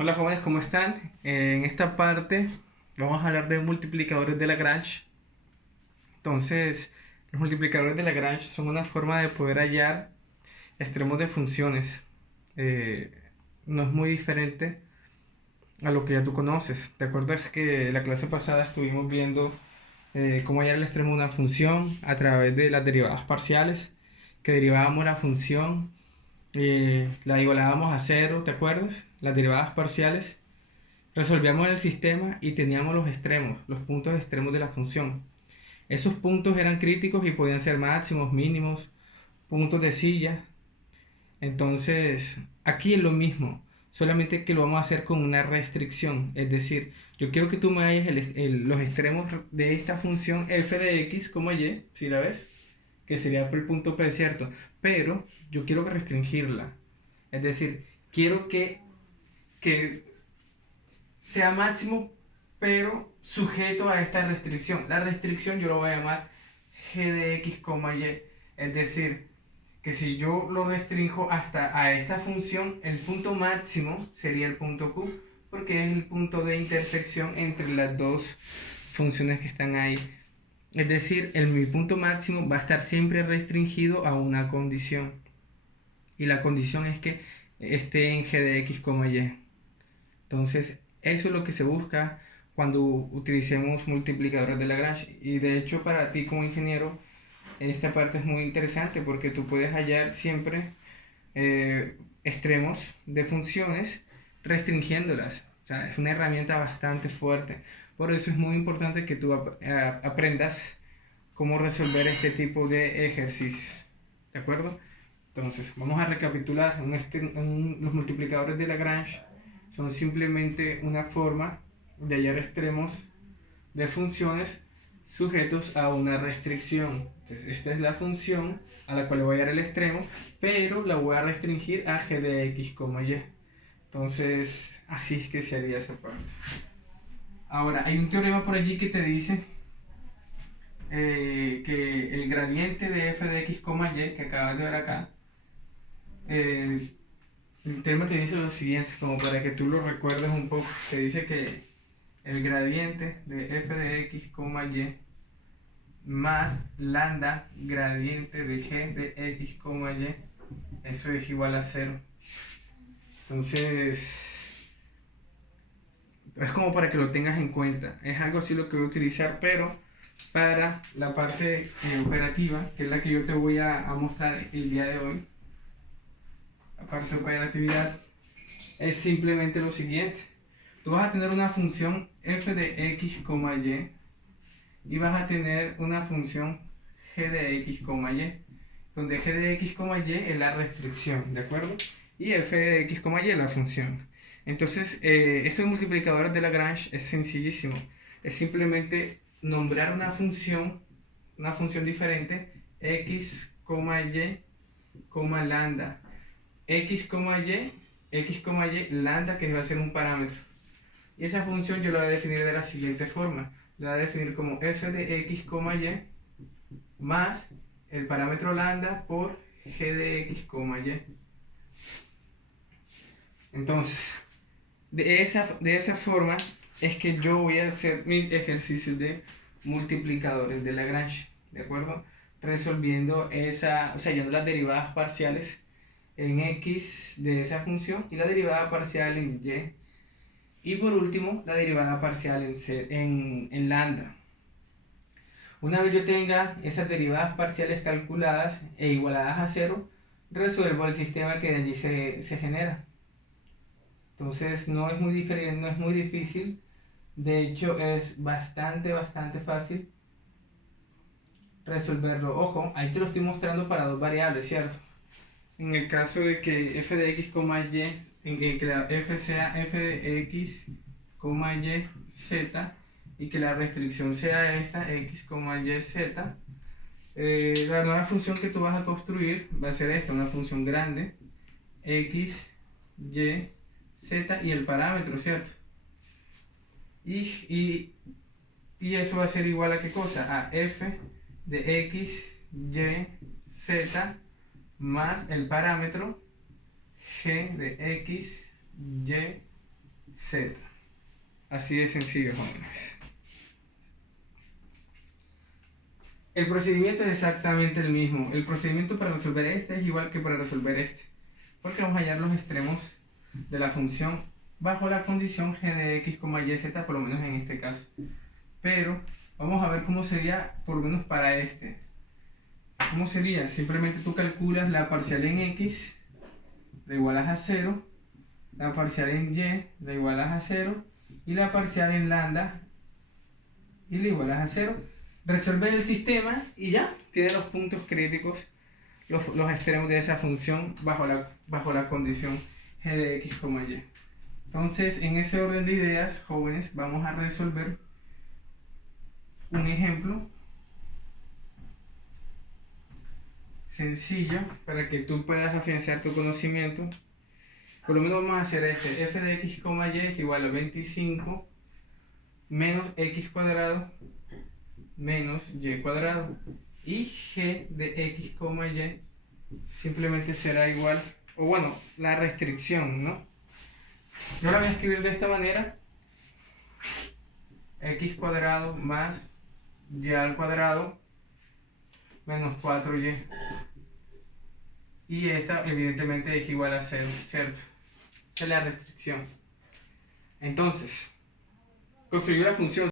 Hola jóvenes, ¿cómo están? En esta parte vamos a hablar de multiplicadores de Lagrange. Entonces, los multiplicadores de Lagrange son una forma de poder hallar extremos de funciones. Eh, no es muy diferente a lo que ya tú conoces. ¿Te acuerdas que la clase pasada estuvimos viendo cómo hallar el extremo de una función a través de las derivadas parciales? Que derivábamos la función, la igualábamos a cero, ¿te acuerdas? Las derivadas parciales. Resolvíamos el sistema y teníamos los extremos, los puntos extremos de la función. Esos puntos eran críticos y podían ser máximos, mínimos, puntos de silla. Entonces, aquí es lo mismo, solamente que lo vamos a hacer con una restricción. Es decir, yo quiero que tú me halles los extremos de esta función f de x como y, si la ves, que sería por el punto P, ¿cierto? Pero yo quiero que restringirla. Es decir, quiero que sea máximo, pero sujeto a esta restricción. La restricción yo lo voy a llamar g de x, y. Es decir, que si yo lo restringo hasta a esta función, el punto máximo sería el punto q, porque es el punto de intersección entre las dos funciones que están ahí. Es decir, mi punto máximo va a estar siempre restringido a una condición. Y la condición es que esté en g de x, y. Entonces, eso es lo que se busca cuando utilicemos multiplicadores de Lagrange. Y de hecho, para ti como ingeniero, esta parte es muy interesante porque tú puedes hallar siempre extremos de funciones restringiéndolas. O sea, es una herramienta bastante fuerte. Por eso es muy importante que tú aprendas cómo resolver este tipo de ejercicios. ¿De acuerdo? Entonces, vamos a recapitular. Los multiplicadores de Lagrange son simplemente una forma de hallar extremos de funciones sujetos a una restricción. Entonces, esta es la función a la cual le voy a hallar el extremo, pero la voy a restringir a g de x, y. Entonces, así es que se haría esa parte. Ahora, hay un teorema por allí que te dice que el gradiente de f de x, y, que acabas de ver acá, eh, el teorema te dice lo siguiente, como para que tú lo recuerdes un poco. Te dice que el gradiente de f de x, y más lambda gradiente de g de x, y, eso es igual a cero. Entonces, es como para que lo tengas en cuenta. Es algo así lo que voy a utilizar, pero para la parte operativa, que es la que yo te voy a mostrar el día de hoy, la parte de operatividad, es simplemente lo siguiente. Tú vas a tener una función f de x, y vas a tener una función g de x, y, donde g de x, y es la restricción, ¿de acuerdo? Y f de x, y es la función. Entonces, estos multiplicadores de Lagrange es sencillísimo. Es simplemente nombrar una función diferente, x, y, lambda. X, y, lambda, que va a ser un parámetro. Y esa función yo la voy a definir de la siguiente forma. La voy a definir como f de x, y más el parámetro lambda por g de x, y. Entonces, de esa forma es que yo voy a hacer mis ejercicios de multiplicadores de Lagrange, ¿de acuerdo? Resolviendo o sea, yendo las derivadas parciales en x de esa función y la derivada parcial en y. Y por último, la derivada parcial en lambda. Una vez yo tenga esas derivadas parciales calculadas e igualadas a cero, resuelvo el sistema que de allí se genera. Entonces no es muy diferente, no es muy difícil. De hecho es bastante fácil resolverlo. Ojo, ahí te lo estoy mostrando para dos variables, ¿cierto? En el caso de que f de x, y, en que la f sea f de x, y, z, y que la restricción sea esta, x, y, z, la nueva función que tú vas a construir va a ser esta, una función grande, x, y, z y el parámetro, ¿cierto? Y, y, y eso va a ser igual a qué cosa? A f de x, y, z más el parámetro g de x, y, z. Así de sencillo, jóvenes. El procedimiento es exactamente el mismo. El procedimiento para resolver este es igual que para resolver este, porque vamos a hallar los extremos de la función bajo la condición g de x, y, z, por lo menos en este caso. Pero vamos a ver cómo sería por lo menos para este. ¿Cómo sería? Simplemente tú calculas la parcial en x, la igualas a 0, la parcial en y, la igualas a 0, y la parcial en lambda, y la igualas a 0. Resuelves el sistema y ya tienes los puntos críticos, los extremos de esa función bajo la condición g de x, y. Entonces, en ese orden de ideas, jóvenes, vamos a resolver un ejemplo sencillo para que tú puedas afianzar tu conocimiento. Por lo menos vamos a hacer este: f de x, y es igual a 25 menos x cuadrado menos y cuadrado, y g de x, y simplemente será igual, o bueno, la restricción, ¿no? Yo la voy a escribir de esta manera: x cuadrado más y al cuadrado menos 4y. Y esta evidentemente es igual a 0, ¿cierto? Esa es la restricción. Entonces, construir la función